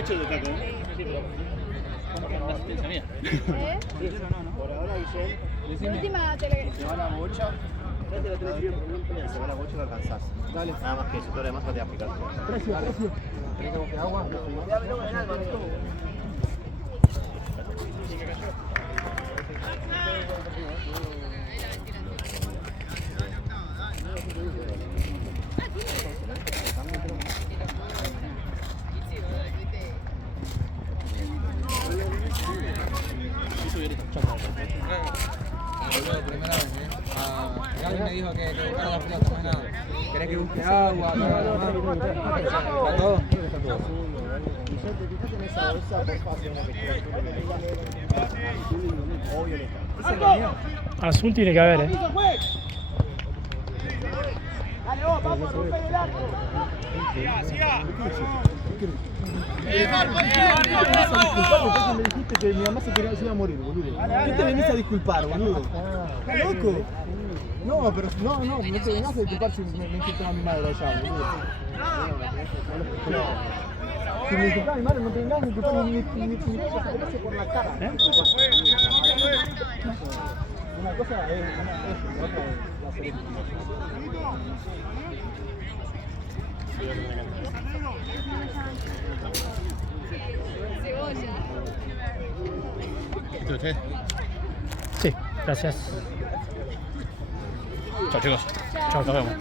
hecho de taco. ¿Cómo que no la asistencia mía? Por ahora, Guillén. Última tele. Se va la bocha. Se va la bocha y lo alcanzás. Dale. Nada más que eso, todo lo demás no te va a aplicar. Precio. ¿Tenés que agua? Primera vez, Gaby me dijo que buscara la pelota, no es nada. ¿Querés que busque agua? ¿Todo? Fíjate en esa bolsa, por favor, una que o violeta. Azul tiene que haber, Dale, vos, vamos a romper el arco. Siga. Me dijiste que mi mamá se iba a morir, boludo. ¿Qué te venís a disculpar, boludo? ¿Estás loco? No, pero no te vengas a disculpar si me insultó a mi madre allá, boludo. Si me insultaba a mi madre, no te vengas a disculpar ni por la cara. Una cosa es otra es la selección. ¿Usted? Sí, gracias. Chao, chicos. Chao, Nos vemos.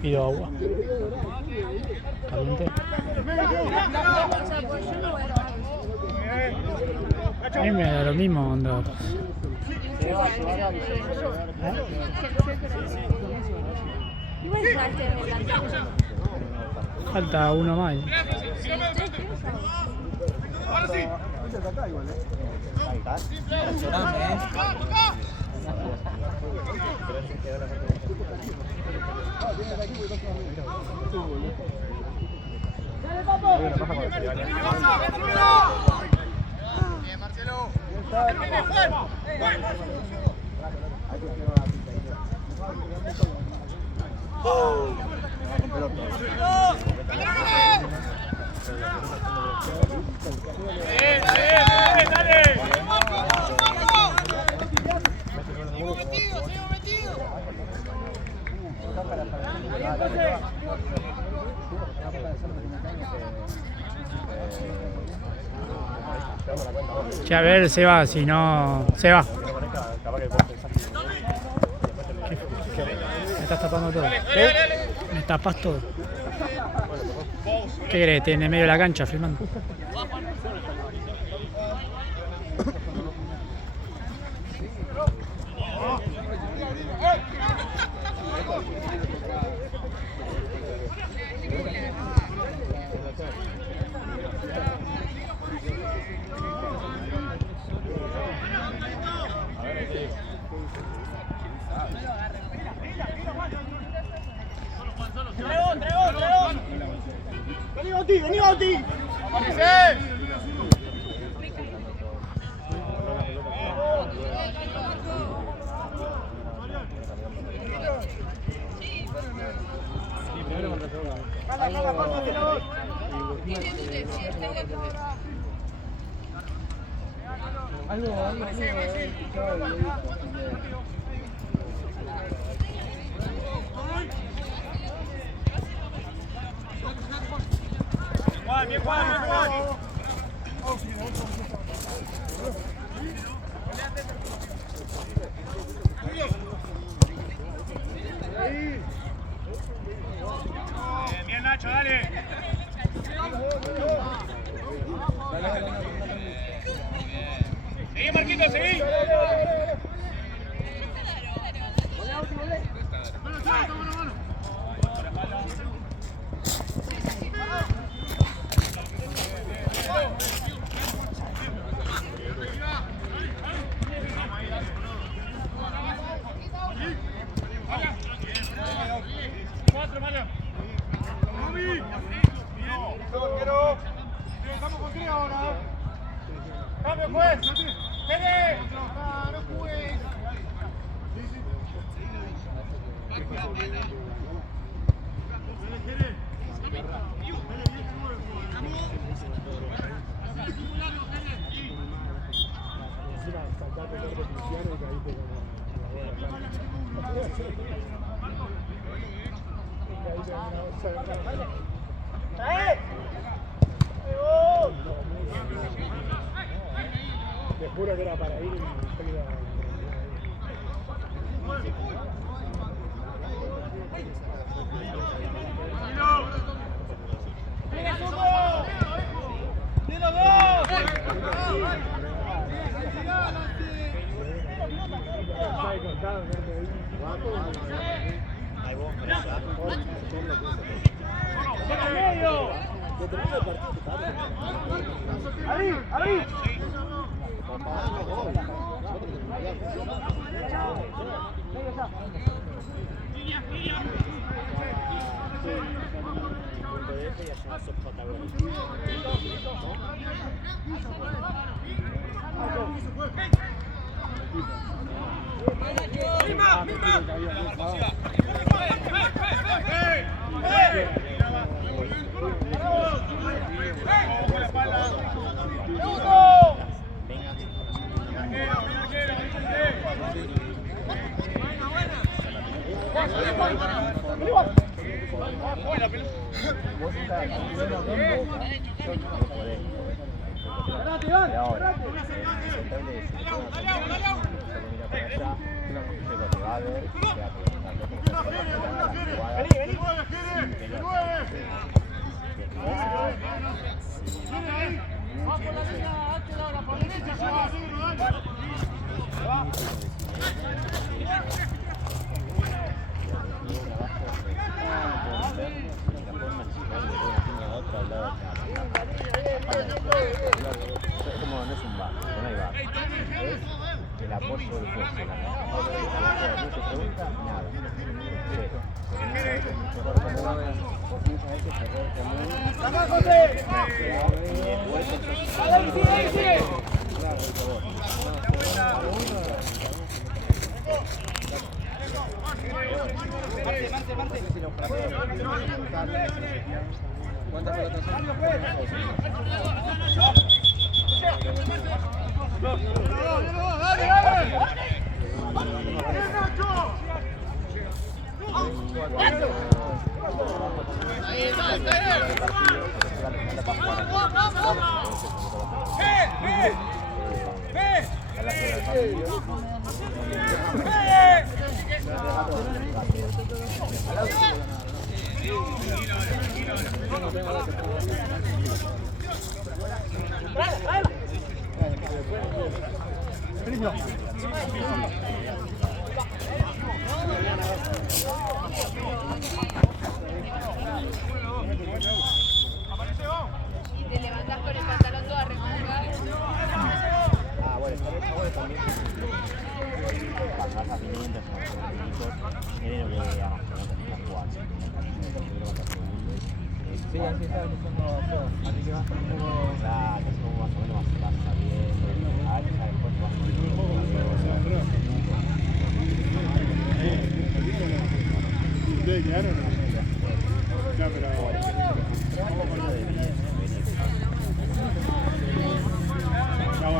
Pido agua. Caliente. A mí me da lo mismo, onda. Falta uno más. Ahora sí. Bien, Marcelo. Che, a ver, se va, si no. Se va. Me estás tapando todo. Me tapas todo. ¿Qué querés? En el medio de la cancha filmando. ¡Vení, Bauti! Bien, Juan. Bien, Nacho, dale. Seguí, Marquito, seguí. Estamos contigo ahora. Cambio, juez. ¡Pede! No juegues. Te juro que era para ir en Ahí vos, gracias. ¡Ahí! Como no es un bar, no hay bar. Es el apoyo del juez. No se pregunta nada. ¡Vamos, José! ¿Cuántas pelotas son? Y te levantás con el pantalón todo arremangado. Ah, bueno, también. Pasas a 500, miren lo que digamos, que no te jugar. Sí, así está empezando a hacer. Así que vas a un poco. Claro, es como más o menos vas sabiendo. A ver, ya después vas a un poco. ¿Ustedes quedaron o no? Ya, pero...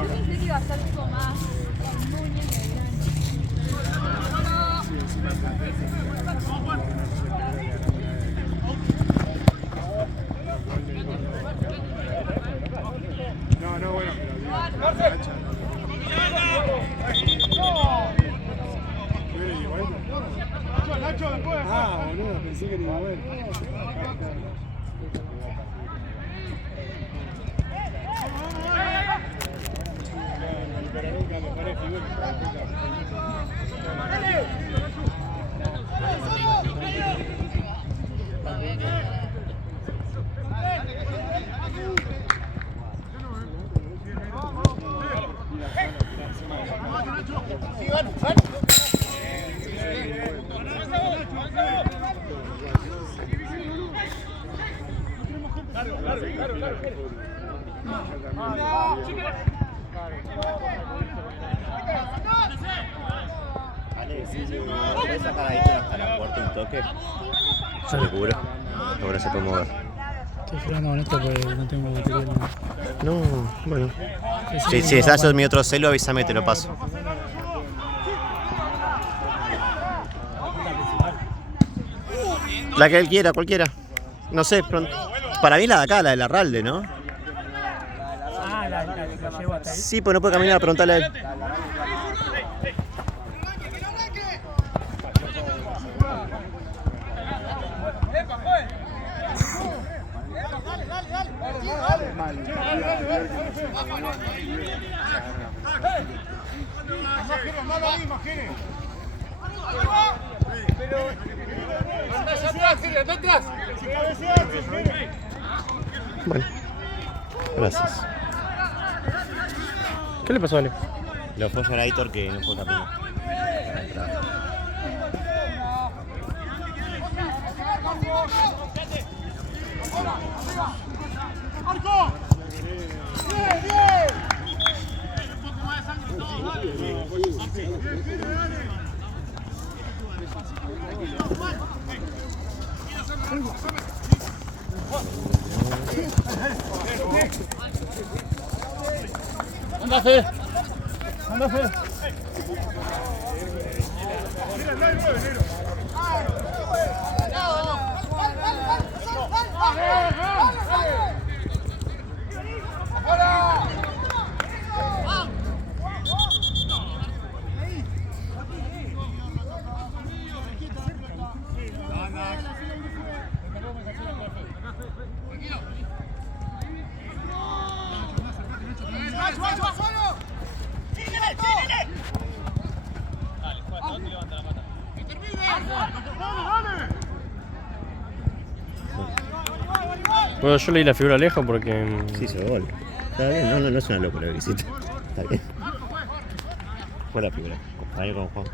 Pensé que iba a ser tipo más muy No, bueno, pero Nacho, después. Ah, boludo, pensé que iba a ver. Pero nunca me parece igual. Vale, sí, puedes sacar ahí hasta la puerta. un toque. Yo me cubro. Ahora se puede mover. Estoy jugando con esto porque no tengo batería. No, bueno. Si estás en mi otro celu, avísame, te lo paso. La que él quiera, cualquiera. No sé, pronto. Para mí la de acá, la de la Ralde, ¿no? Ah, la llevo hasta ahí. Sí, pues no puede caminar, preguntale a él. Bueno, gracias. ¿Qué le pasó a Ale? Lo fue a llorar a Aitor que no fue capín. ¡Anda, Fe! ¡Anda, Fe! Bueno, yo leí la figura lejos porque... Sí, hizo gol. Está bien, no es una locura lo que hiciste. Está bien. Fue la figura. Ahí con Juan.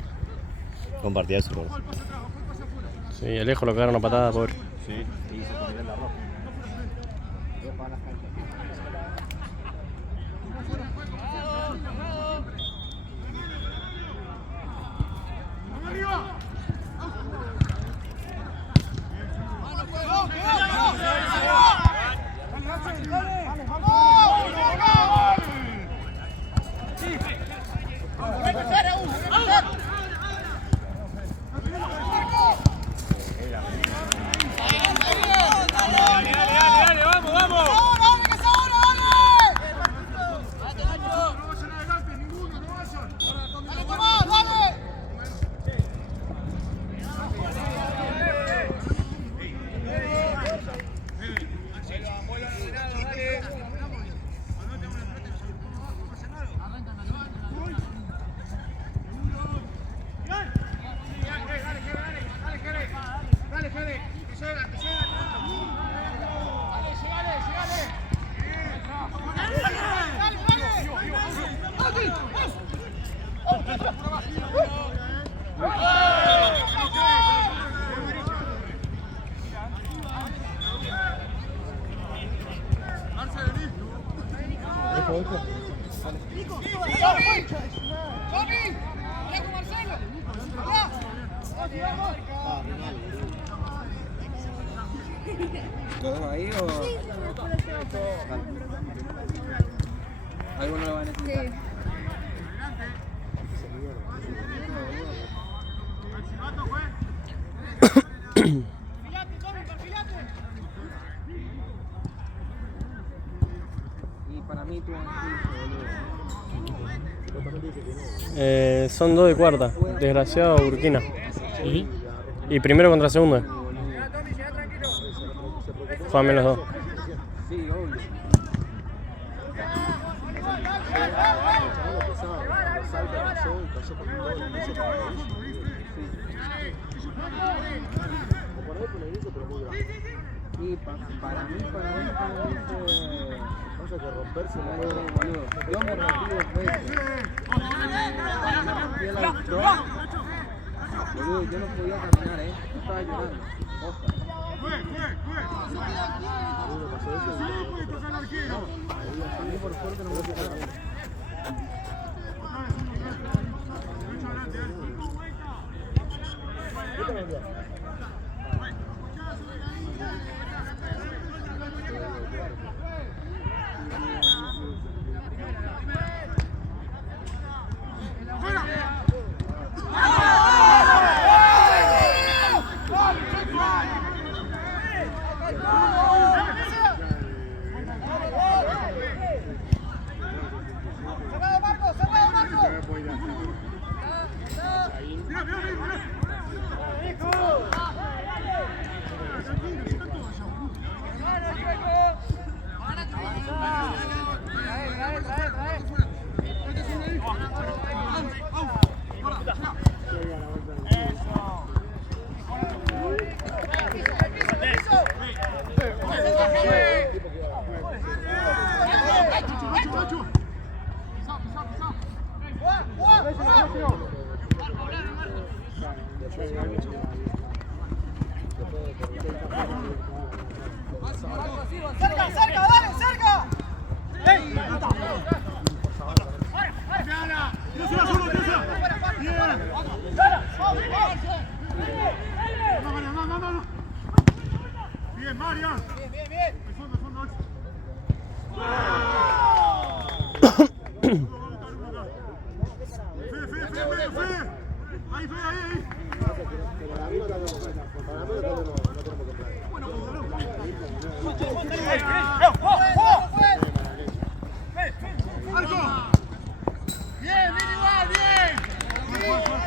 Compartía su por. Sí, Alejo lo cagaron una patada, pobre. Sí, y se comió la roja. ¿Lo dejo ahí o...? ¿Alguno lo va a necesitar? Sí. Y para mí tú Son 2 de cuarta. Desgraciado Burkina. Y primero contra segundo. Juegan los dos. Sí, obvio. Y para mí No sé qué romperse, boludo. Yo me rompí 2 veces. Boludo, yo no podía caminar, yo estaba llorando. Osta. Por fuerte no me puedo quedar. ¡Cerca, cerca, dale, cerca! Bien, Marian. Bien, bien, bien. El fondo, el fondo. Fe. Ahí, ahí. Bien, bien igual, bien.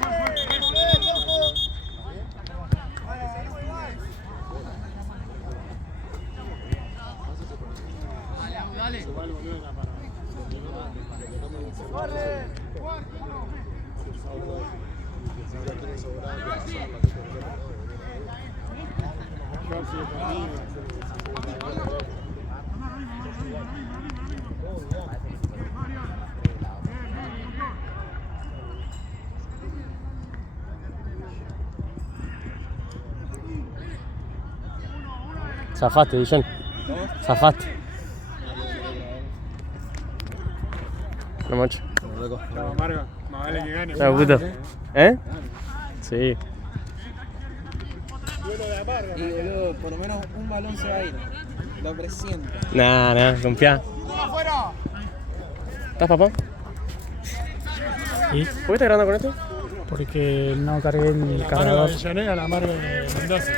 Zafaste, Dillon. Zafaste. No, macho. No, Marga, más vale que gane. No, puto. ¿Eh? Sí. Y boludo, por lo menos un balón se va a ir. Lo presiento. Nah, confía. ¿Estás, papá? ¿Y? ¿Por qué estás grabando con esto? Porque no cargué el cargador. A la Marga de Mendoza.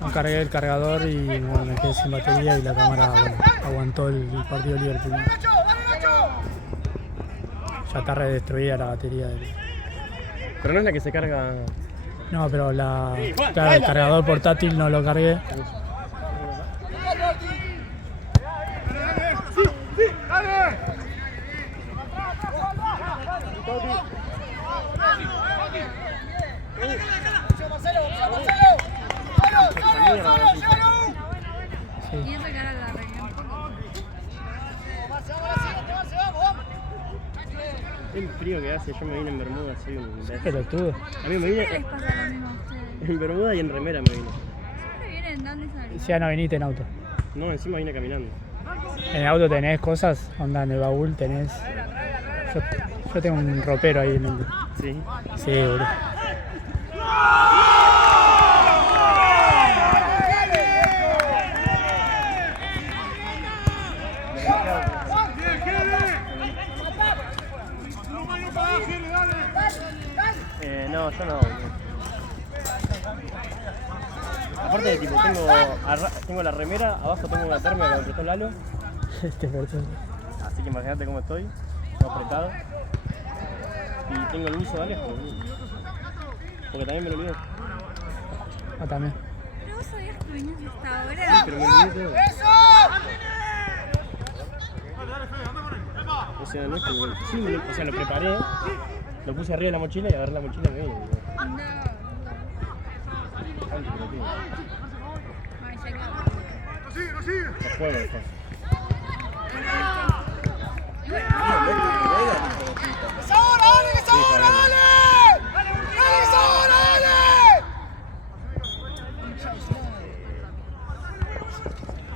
No cargué el cargador y bueno, me quedé sin batería y la cámara aguantó el partido de Liverpool. Ya está redestruida la batería. Pero no es la que se carga. No, pero claro, el cargador portátil no lo cargué. Y esa cara la arreglé un poco. El frío que hace, yo me vine en bermuda, soy un imbécil. Pelotudo. A mí me vine ¿Qué les pasa lo mismo a ustedes? en bermuda y en remera me vine. Siempre vienen dando esa vida. Ya no viniste en auto. No, encima vine caminando. En el auto tenés cosas, onda en el baúl tenés. Yo tengo un ropero ahí en el. Sí. Sí, boludo. No, yo no. Aparte, tipo, tengo la remera, abajo tengo una térmica que apretó Lalo. Este persona. Así que imagínate cómo estoy, todo apretado. Y tengo el buzo de Alejo, porque también me lo olvidé. Ah, también. Pero vos sabías que venías hasta Sí, ahora. pero me olvidé todo. O sea, no es que sí, o sea, lo preparé, lo puse arriba de la mochila y agarré la mochila y me vine. No. Ay, ya quedó. No sigue. Por juego después.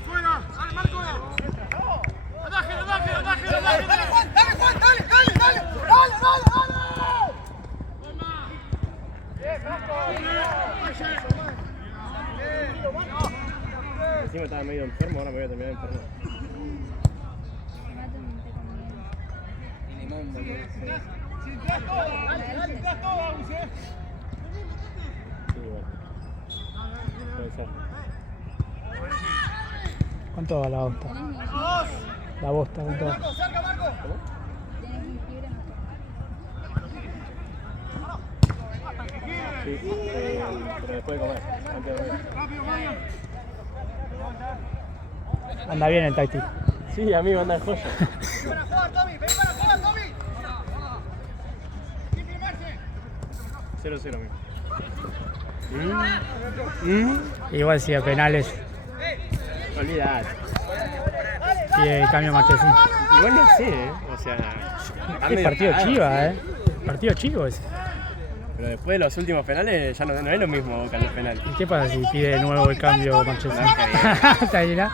Fuera. Dale, Marco. Encima estaba medio enfermo, ahora me voy a terminar de enfermar. Y limón, boludo. Sí, bueno. Puede ser. ¿Cuánto va la bosta? La bosta, ¿cuánto va? Sí, pero después de comer, antes de dormir. Anda bien el táctico. Sí, amigo, anda de joya. 0-0, amigo. Igual si a penales Olvidate. y el cambio Marchesín. Igual no sé, o sea... está Es medio partido cagado, chiva, sí. Partido chivo ese. Pero después de los últimos penales ya no es lo mismo Boca en los penales. ¿Y qué pasa si pide de nuevo el cambio Manchester? ¿Está bien?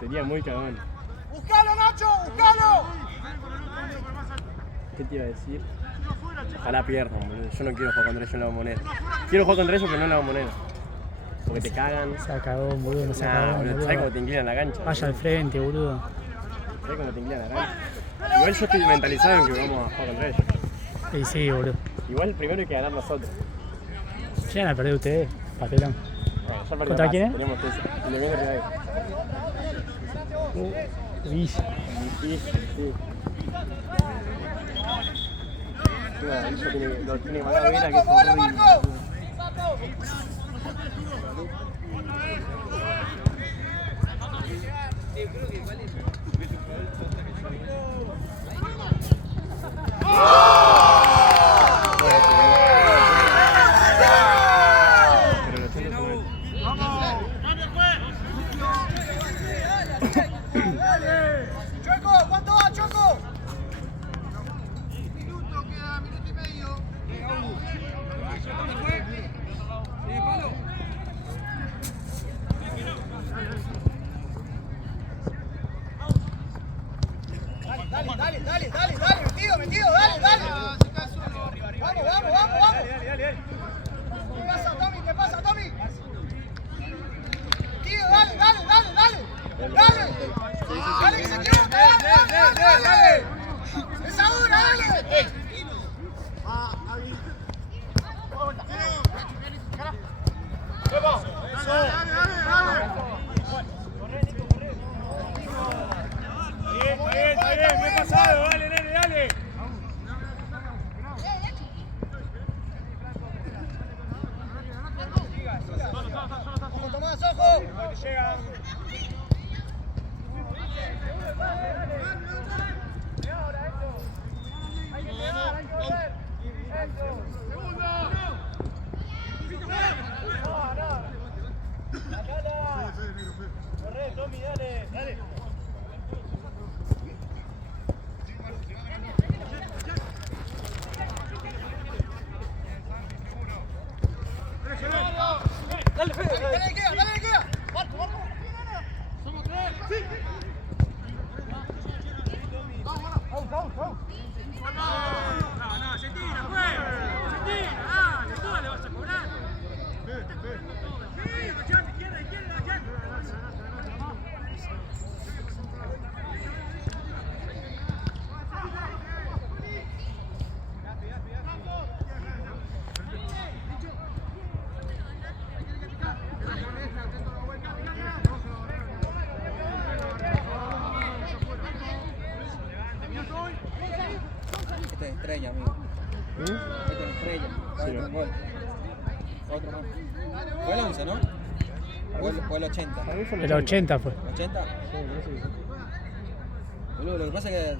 Sería muy cagón. ¡Buscalo, Nacho! ¡Buscalo! ¿Qué te iba a decir? Ojalá pierdan, boludo. Yo no quiero jugar contra ellos en la Bombonera. Quiero jugar contra ellos, pero no en la Bombonera. Porque te cagan. Se acabó, boludo, no se Nah, acabó, boludo. boludo. ¿Sabes cómo te inclinan la cancha? Vaya al frente, boludo. ¿Sabes cómo te inclinan la cancha? Igual yo estoy mentalizado en que vamos a jugar contra ellos. Y sí, boludo. Igual primero hay que ganar nosotros. Llegan a perder ustedes, papelón. Bueno, ya perdimos ¿Contra más, quién es? tenemos tres. Y le viene Rivadavia. Villa. Sí. No, lo tiene que pagar Vera, que es horrible. Pero los centros son... ¡Choco! ¿Cuánto va, Choco? Dale, metido, dale. Vamos. ¿Qué pasa, Tommy? Metido, dale. Dale, que se equivoca, dale. Es ahora, dale. Bien pasado, dale. Ojo, Tomás, ojo. Dale, queda. Somos tres. Sí. Vamos. No, se tira, dale, tú le vas a cobrar. Sí, izquierda, Este es estrella, amigo. Este es estrella. Sí, Un gol. Otro más. Fue el 11, ¿no? O el 80. Para mí fue El 80 fue. ¿El 80? Sí, parece que sí. Boludo, lo que pasa es que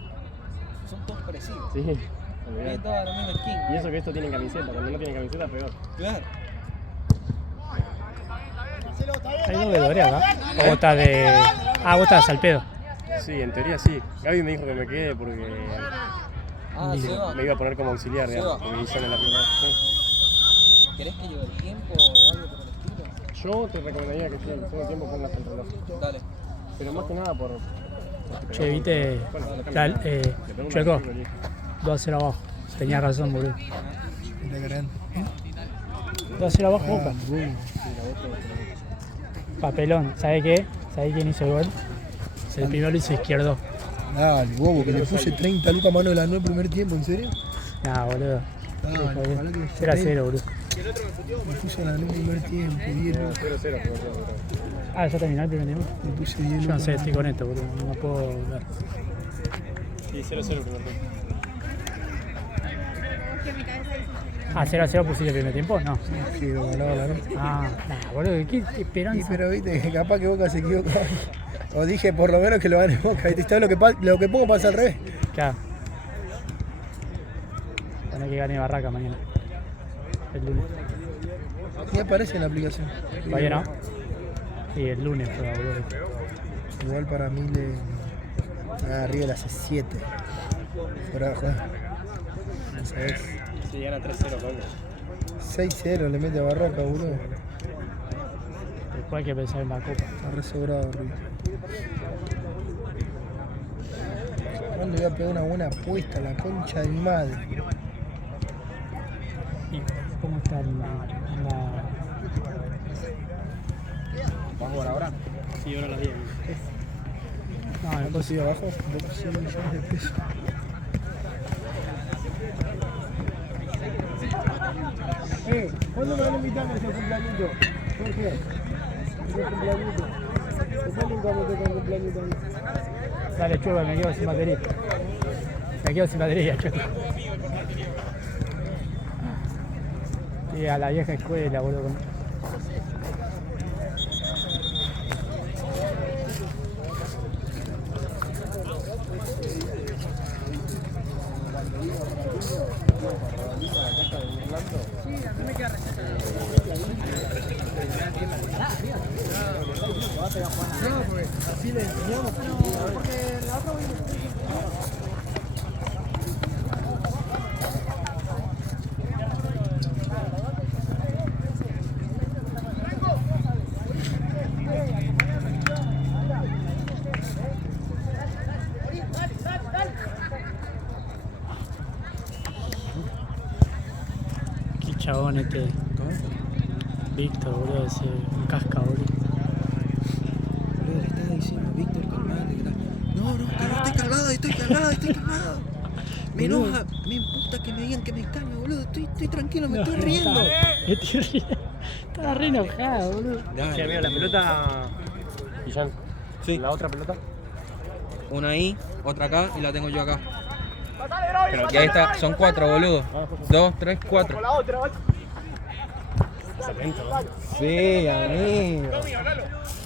son todos parecidos. Sí, Tienen olvidate. toda la misma skin. Y eso que esto tiene camiseta, cuando no tiene camiseta peor. Claro. Hay dos veedores acá. O vos estás de. Ah, vos estás al pedo. Sí, en teoría sí. Gaby me dijo que me quede porque Ah, Seba. me iba a poner como auxiliar, digamos, Seba. porque hizo en la primera vez. ¿Querés que lleve el tiempo o algo por el estilo? Sí. Yo te recomendaría que si tengo tiempo pongas el reloj. Dale. Pero más que nada por... Che, viste. Bueno, lo cambio. La, Le pego un Chueco, artículo y- 2-0 abajo. Tenías razón, boludo. 2-0 abajo, Boca. Papelón. ¿Sabe qué? ¿Sabe quién hizo el gol? El primero lo hizo izquierdo. Dale, bobo, que le puse 30 lucas mano de la 9 el primer tiempo, ¿en serio? Nah, boludo. Dale, ojalá que 0-0, boludo. Me puse la 9 el primer tiempo, 10 lucas. 0-0 jugó todo. Ah, ya terminó el primer tiempo. Me puse 10 lucas. Yo no sé, estoy con esto, boludo. No puedo ver. Sí, 0-0 el primer tiempo. Ah, 0-0 pusiste el primer tiempo? No. Sí, lo ganaba la noche. Ah, nah, boludo. ¿Qué Sí, esperanza? pero viste, que capaz que Boca se equivocó. O dije por lo menos que lo gane Boca. ¿Viste? ¿Sabes lo que pongo pasa al revés? Claro. Poné que gane Barraca mañana. El lunes. Ni aparece en la aplicación. Todavía no. Sí, el lunes, pero boludo. Igual para mí le... Ah, River hace 7. Fuera de juego. No sabés. Sí, gana 3-0, Pablo. 6-0 le mete a Barraca, boludo. Después hay que pensar en la copa. Está re sobrado River. ¿Cuándo voy a pegar una buena apuesta? La concha de mi madre. ¿Y cómo está en la... ¿Vas a jugar ahora? Sí, ahora a las 10. No, ¿Cuánto sigue abajo? 200 millones de pesos. ¿Cuándo me van a invitar a ese cumpleaños? ¿Por qué? ¿Ese cumpleaños? Después nunca me toca un cumpleaños también. Dale, chulo, me quedo sin batería. Me quedo sin batería, chulo. Y a la vieja escuela, boludo. No, pues así le enseñamos. Porque la otra Qué chabón este. Víctor, boludo, ese un casca, boludo. Le estaba diciendo, Víctor, calmate, ¿qué tal? No, estoy calmado. Me enoja, me imputa que me digan que me calme, boludo. Estoy tranquilo, me estoy riendo. Estaba re enojado, boludo. Sí, amigo, la pelota... Guillán. Sí. ¿La otra pelota? Una ahí, otra acá y la tengo yo acá. Y ahí está, son 4, boludo. 2, 3, 4. Excelente, ¿no? Sí, amigo.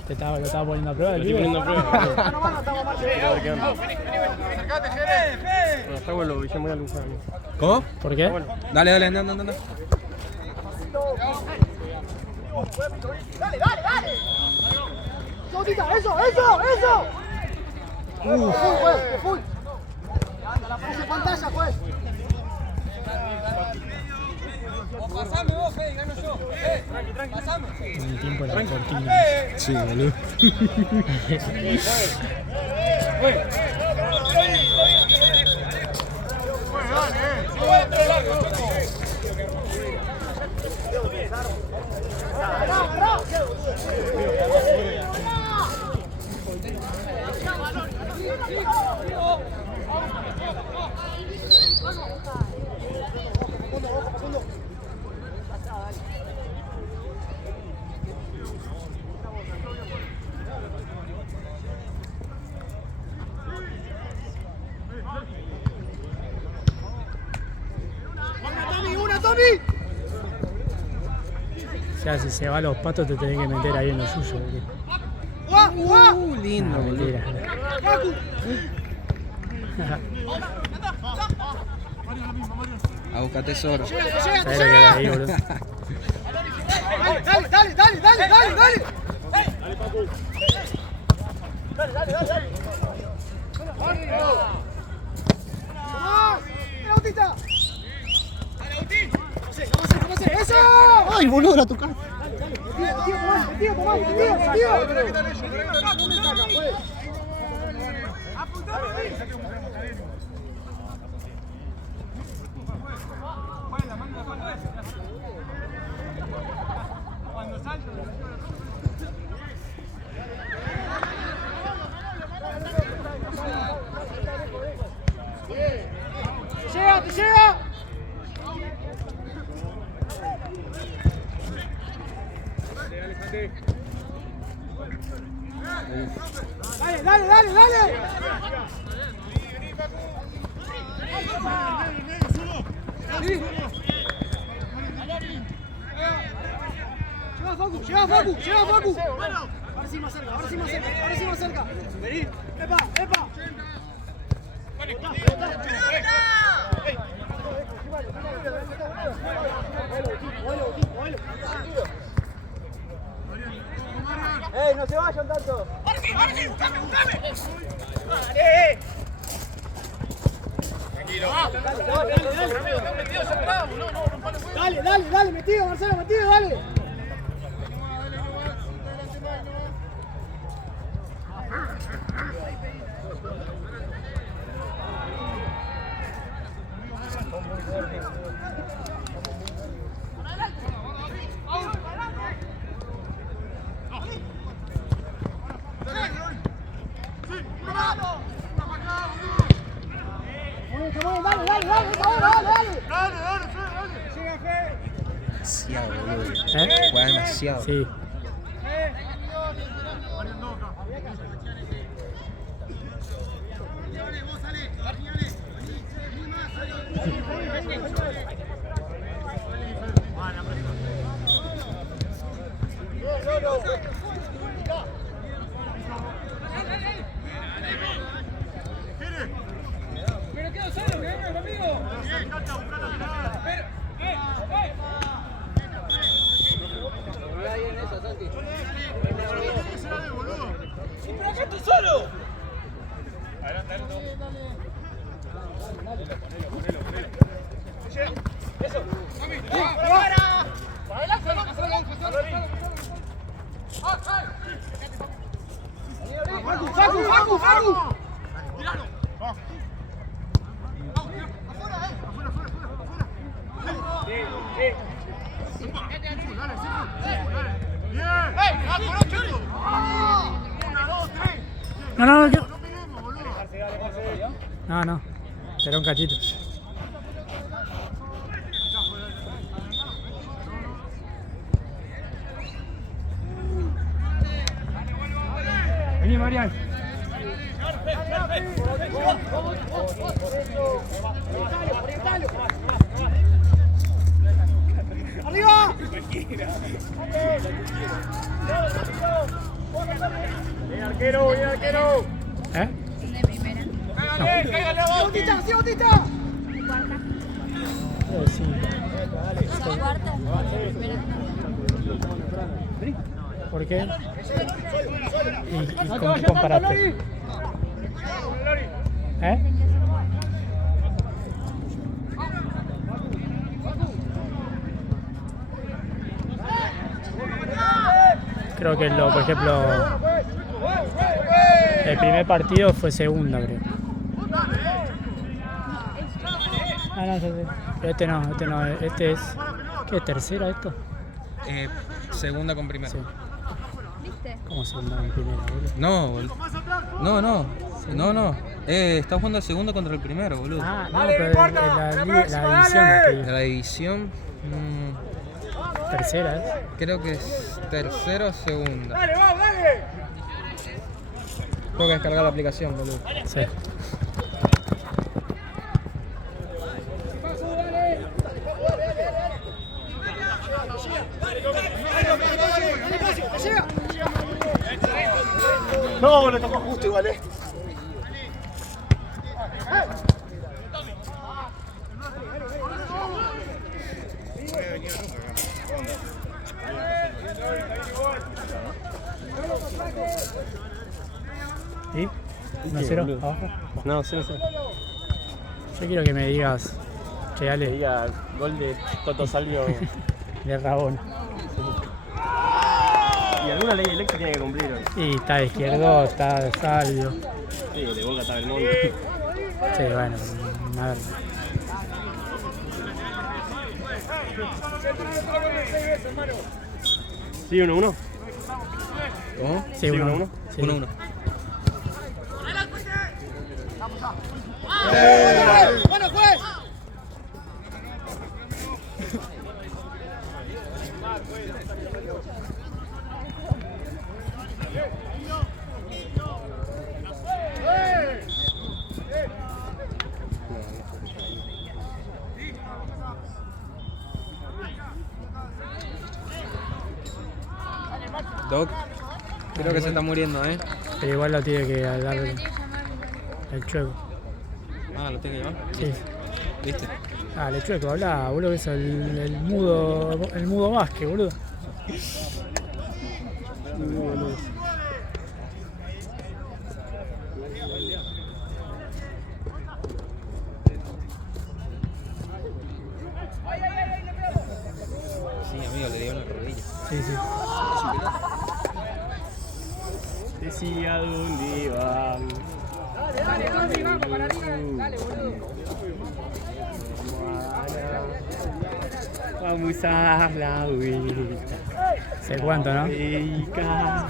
Lo estaba poniendo a prueba. Lo estoy poniendo a prueba. A ver qué onda. Acercate, Fede. No, está bueno, Guillán, voy a luchar, amigo. ¿Cómo? ¿Por qué? Bueno, Dale, anda. Dale. Sotita, eso. Full. Esa pantalla, juez. Pasame vos, Fede, gano yo. Pasame. En el tiempo de la cortina. Sí, boludo. O sea, si se va a los patos te tenés que meter ahí en lo suyo, boludo. Lindo, No, boludo. mentira. A buscar tesoro. ¿Sabés lo que hay ahí, boludo? Dale. Autista. ¿Cómo hacer? ¡Eso! ¡Ay, boludo, la tocaste! Tío. ¡Te llega! Dale. Lleva Facu. Ahora sí más cerca. Vení. Epa. No se vayan tanto. Ahora sí, buscame. Dale, dale, dale, metido, Marcelo, metido, dale. Demasiado, boludo. ¿Eh? Juega demasiado. Sí. No, no, no. No, no. Será un cachito. Vení, Marian. ¡Arriba! ¡Bien arquero, bien arquero! ¿Eh? De primera. ¡Sí, Botita, sí, Botita! Sí. ¿Son cuarta? Primera. ¿Por qué? ¿Y con qué comparaste? ¿Eh? Creo que por ejemplo, el primer partido fue segunda, creo. Ah, no, este no, este es... ¿Qué es tercera esto? Segunda con primera. Sí. ¿Viste? ¿Cómo segunda con primera, boludo? No, boludo. No. Está jugando el segundo contra el primero, boludo. Ah, no, pero la división. La división. Tercera, ¿eh? Creo que es tercera o segunda. ¡Dale, vamos, dale! Tengo que descargar la aplicación, boludo. Sí. No, le tocó justo igual, ¿Y? 1-0 abajo. No, 0-0. Yo quiero que me digas, che, Que Ale, diga gol de Toto Salvio. de Rabona. Y alguna ley electa tiene que cumplir hoy. Y está de izquierdo, está de Salvio. Sí, de Boca está Belmonte. Sí, bueno, nada. Sí, 1-1. ¿Cómo? Sí, 1-1. Sí. 1-1. ¡Bueno, juez! Doc, creo que se está muriendo, Pero igual lo tiene que dar el chueco. Ah, lo tengo que llevar. Sí. ¿Viste? Ah, el chueco, habla, boludo, que es el mudo Vázquez, boludo. ¿A dónde van? Dale, Tommy, vamos para arriba. Dale, boludo. Vamos a dar la vuelta. ¿Sé cuánto, no? América,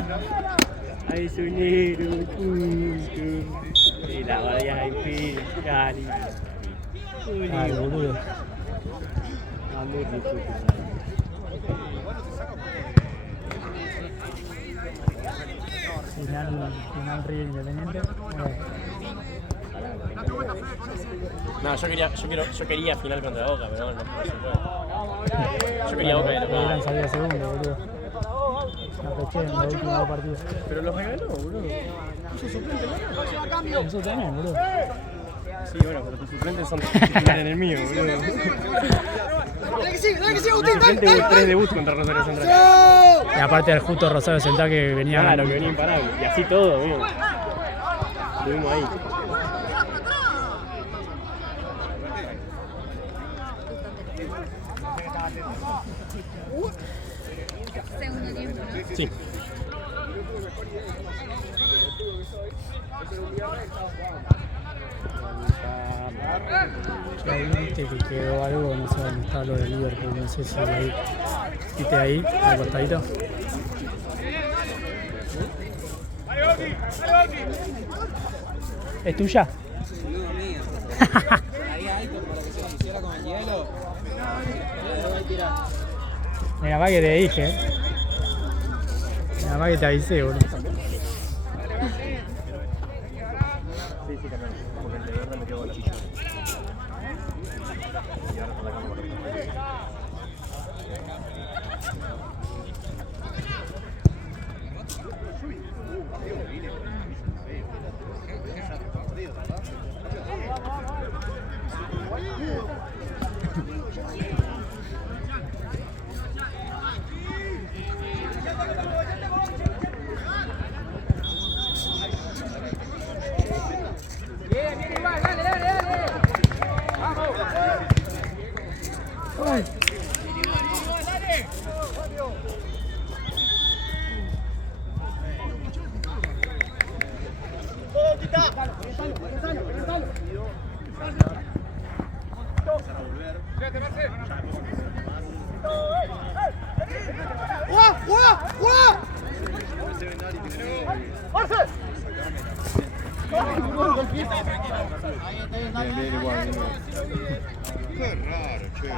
hay sonero punto de la bahía imperial. Ay, boludo. Final River Independiente. No, yo quería final contra Boca, pero no se puede. Yo quería Boca de Hubieran local. salido segundo, boludo. La peché en los últimos 2 partidos. Pero los regaló, boludo. Puso suplente, ¿no? Eso también, boludo. Sí, bueno, pero tus suplentes son titulares en el mío, boludo. Dale que sí, Agustín, dale, Tengo dale. 3 debuts contra Rosario Central. Y aparte del justo Rosario Central que venía. Claro, que venía imparable. Y así todo, bien. Estuvimos ahí. Segundo tiempo, ¿no? Sí. Ahí viste que quedó algo, no sé dónde está lo de Liverpool, no sé si ahí. ¿Viste ahí, al costadito? ¿Es tuya? Mira más que te dije, Mira más que te avisé, boludo. Sí, sí, campeón. Porque el de verde me quedó con la silla. Y ahora está la cámara. Bien, bien, igual, dale, dale, dale. Vamos. ¡Juega! ¡Juega! ¡Juega! Qué raro, che.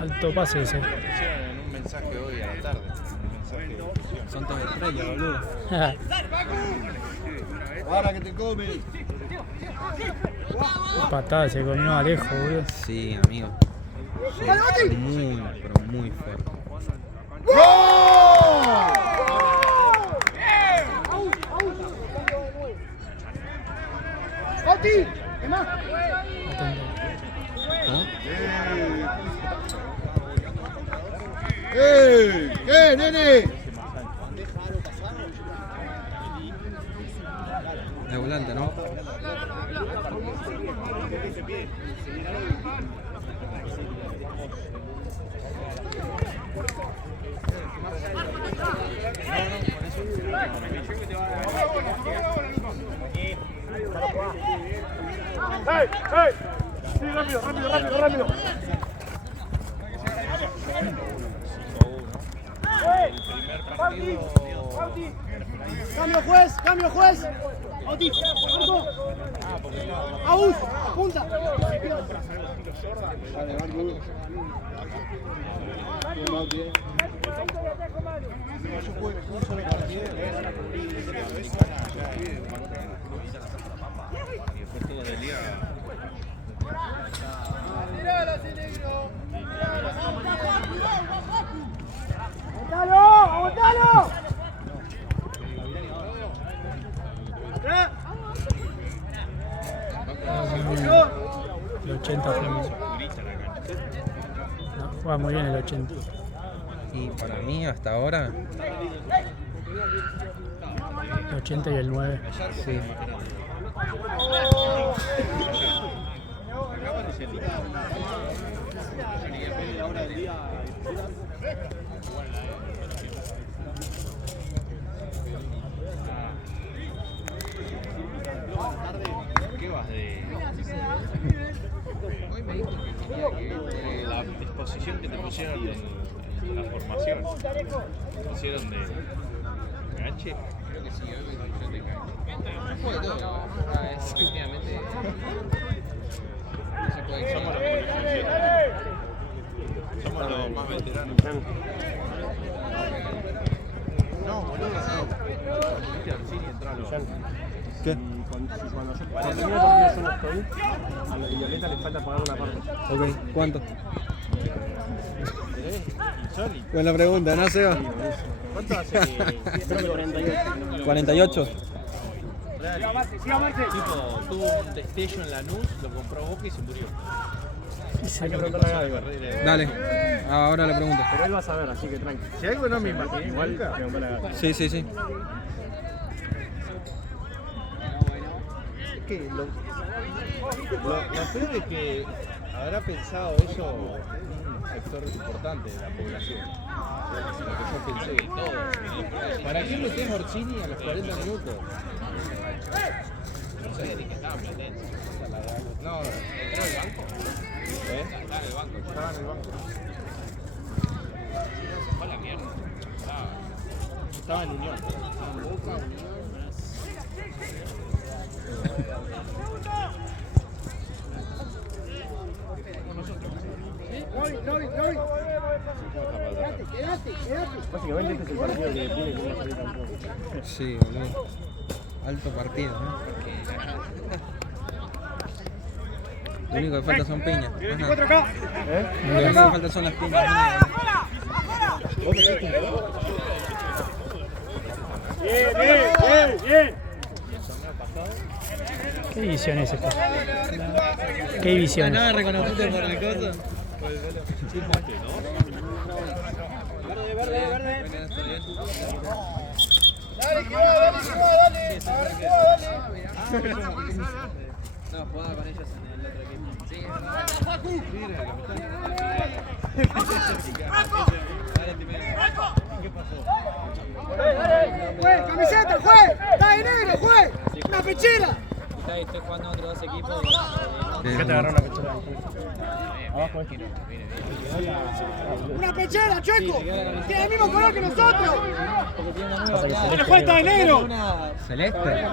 Alto pase ese. En un mensaje hoy a la tarde. Son todas estrellas, boludo. Para que te come. Qué patada se comió Alejo, boludo. Sí, amigo. Son muy, pero muy fuerte. ¡Oti! ¿Qué más? Atento. ¿Qué, nene? De volante, ¿no? ¡Hey! ¡Hey! Sí, rápido, rápido, rápido, rápido. Cambio juez, cambio juez. Oti, Marco. Aus, punta. Dale, Marco. Bien, Mauti, Yo jugué un solo partido. Y después todo de liga. ¡Aguantalo! ¡Aguantalo! El 80 fue muy... No, juega muy bien el 80. Y para mí, hasta ahora, El 80 y el 9. Sí. ¿Qué vas de...? Hoy me dijo que la exposición que te pusieron en la formación, te pusieron de ganche. Creo que sí, hoy me pusieron de ganche. Fue de todo, es últimamente... No se puede. Somos los policías. Somos los más veteranos. No, boludo, no. Viste al cine entrar los... ¿Qué? Cuando termine el partido yo no estoy, a la Violeta le falta pagar una parte. Ok, ¿cuánto? Insólito. Buena pregunta, ¿no, Seba? ¿Cuánto hace? Creo que 48. 48. Tipo, tuvo un destello en Lanús, lo compró Boca y se murió. Hay que preguntarle a Gaby. Dale, ahora le pregunto. Pero él va a saber, así que tranqui. Si algo no me imaginé, Igual preguntarle a Gaby. Sí, sí, sí. Es que lo peor es que habrá pensado eso un sector importante de la población. Lo que yo pensé. ¿Para qué metés Orsini a los 40 minutos? No sé de qué estaba Platense. No, ¿entró el banco? ¿Eh? Estaba en el banco. Estaba en el banco. Se fue a la mierda. Estaba en Unión. Estaba en Boca, Unión. Básicamente este es el partido que tiene que salir campeón. Sí, boludo. Alto partido, ¿no? Lo único que falta son piñas. Ajá. Lo único que falta son las piñas. Bien. ¿Qué división es esta? ¿Qué división? No, reconociste por el coso. Verde. Dale, No, jugaba con ellos en el otro equipo. Sí, ¡Juez, camiseta, juez! ¡Está de negro, juez! ¡Una pechera! Estoy jugando a otros dos equipos. ¿Qué te agarró una pechera? Abajo es. ¡Una pechera, Chueco! ¡Tiene el mismo color que nosotros! ¡Le falta de negro! ¿Celeste?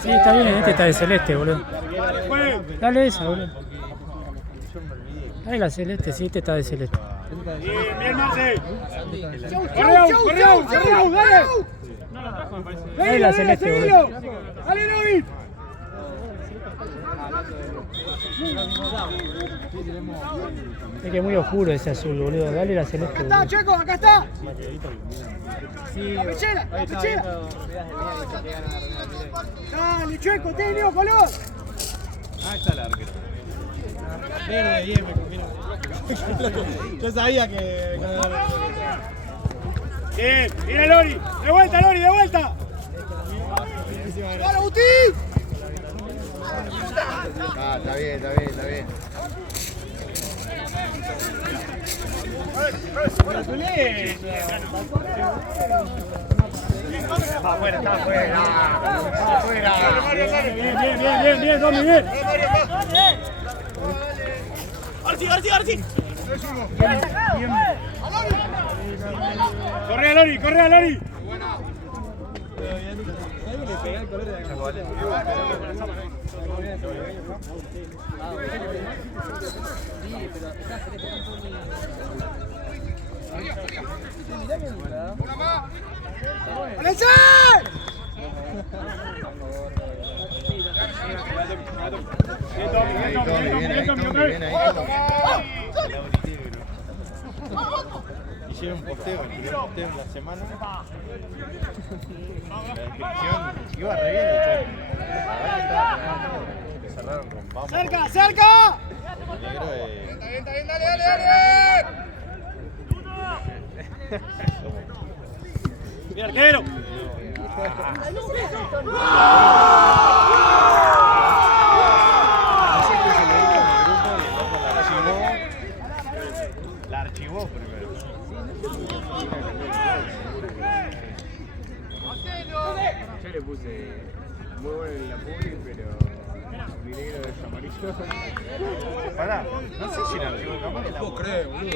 Sí, está bien, este está de celeste, boludo. Dale esa, boludo. Dale la celeste, sí, este está de celeste. Bien, Marce. ¡Correu, dale! Dale la celeste, boludo. ¡Dale, Novi! Es que es muy oscuro ese azul, boludo. Dale la celeste, ¡Acá está, boludo. Chueco, acá está! ¡La pechera, la pechera! ¡Dale, Chueco, tiene el mismo color! Ah, está el arquero. Verde, bien, me confirmo. Yo sabía que... Bien, mira Lori. De vuelta, Lori, de vuelta. ¡Dale, Agustín! Ah, está bien. Afuera, está afuera. Bien, Domi, bien. Arci. Corre, Lori. ¡Valencia! Bien ahí. Hicieron un posteo, el primer posteo en la semana. La descripción iba re bien el show. Le cerraron con vamos. ¡Cerca! El negro Está bien, dale! Bien, arquero. La archivó primero. Yo le puse muy bueno en la publi, pero mi negro es amarillo. Pará, no sé si la archivó, capaz que la ¿Vos crees, boludo?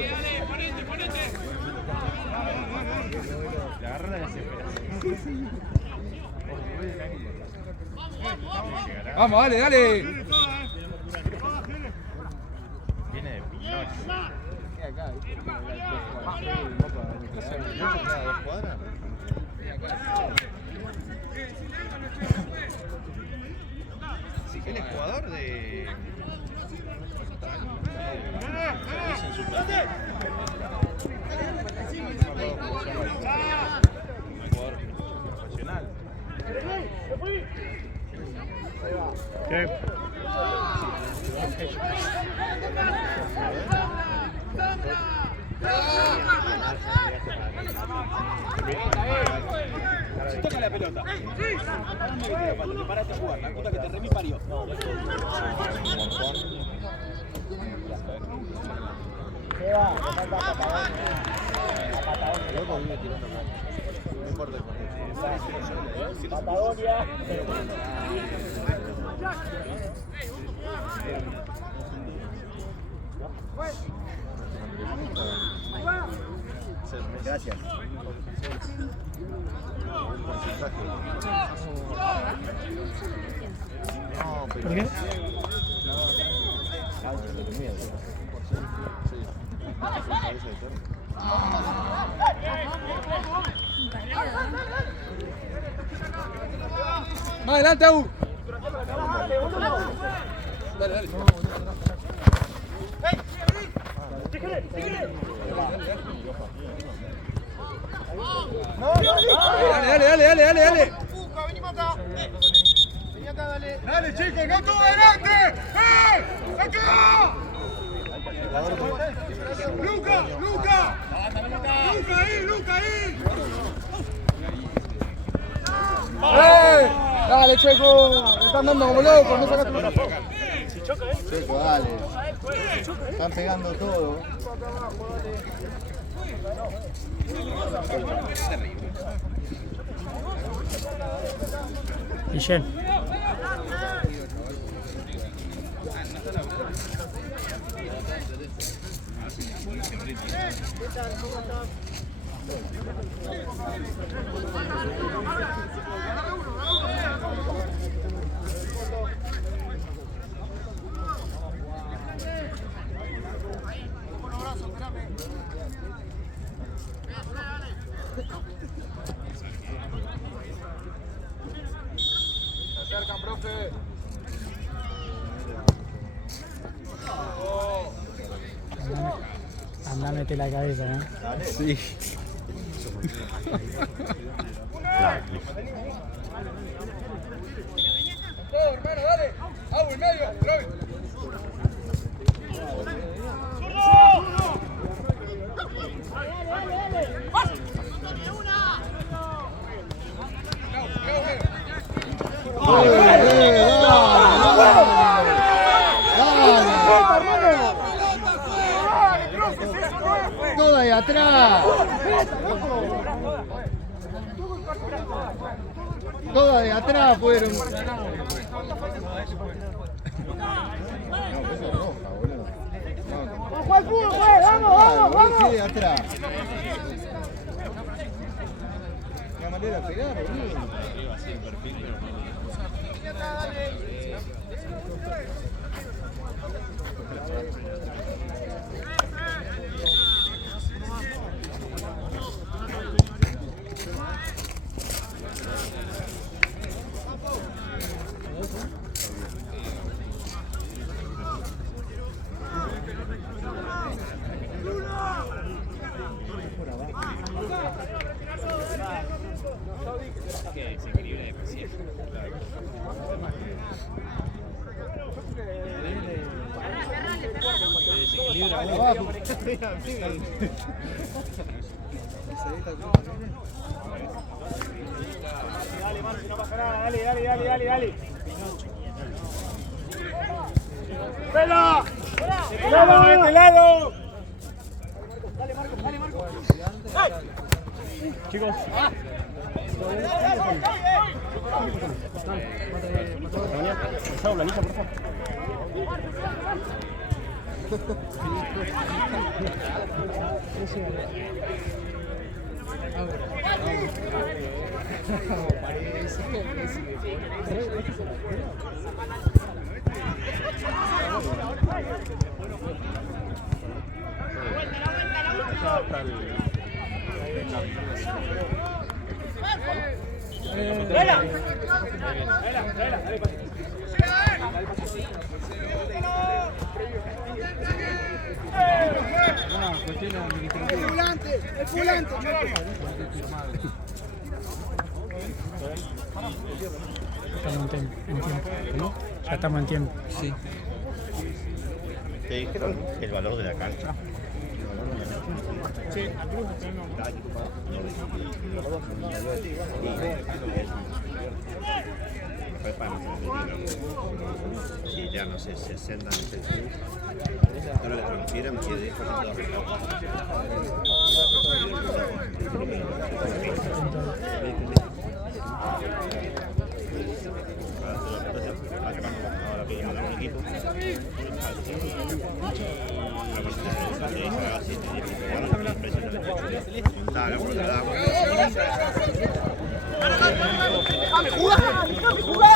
La agarró la desesperación. Vamos, dale, dale. Viene de Pinocho. Queda acá, ¿viste? ¿Pinocho queda a 2 cuadras? Sí, él es jugador de... Es en su jugador profesional. Si toca la pelota. Te paraste a jugar, la puta que te remí parió. Patagonia. Gracias. No, pero... ¿Por qué? Más adelante, Aú. Dale, dale. Dale. Venimos acá. Vení acá, dale. Dale, chicos, no todo adelante. ¡Acá! Luca ahí. Dale, Checo, me están dando como loco, no sacas tu... Checo, dale. Están pegando todo. Guillén. Acercan, profe. Anda, mete la cabeza, ¿no? Sí. Todo, hermano, dale. Aú, en medio, Robin. Todo ahí atrás. Todo de atrás fueron. Vamos de atrás. Una manera de pegar, boludo. Dale, Marci, no pasa nada. Dale. ¡Pela! ¡Pela de este lado! Dale, Marco. Chicos. Pasado planilla, por favor. El fulante. Estamos en tiempo. Ya estamos en tiempo. Sí. ¿Te dijeron el valor de la cancha? Sí, Sí, ya no sé, 60, no sé. Ahora le transfieran y de eso no ¡Dame, jugá!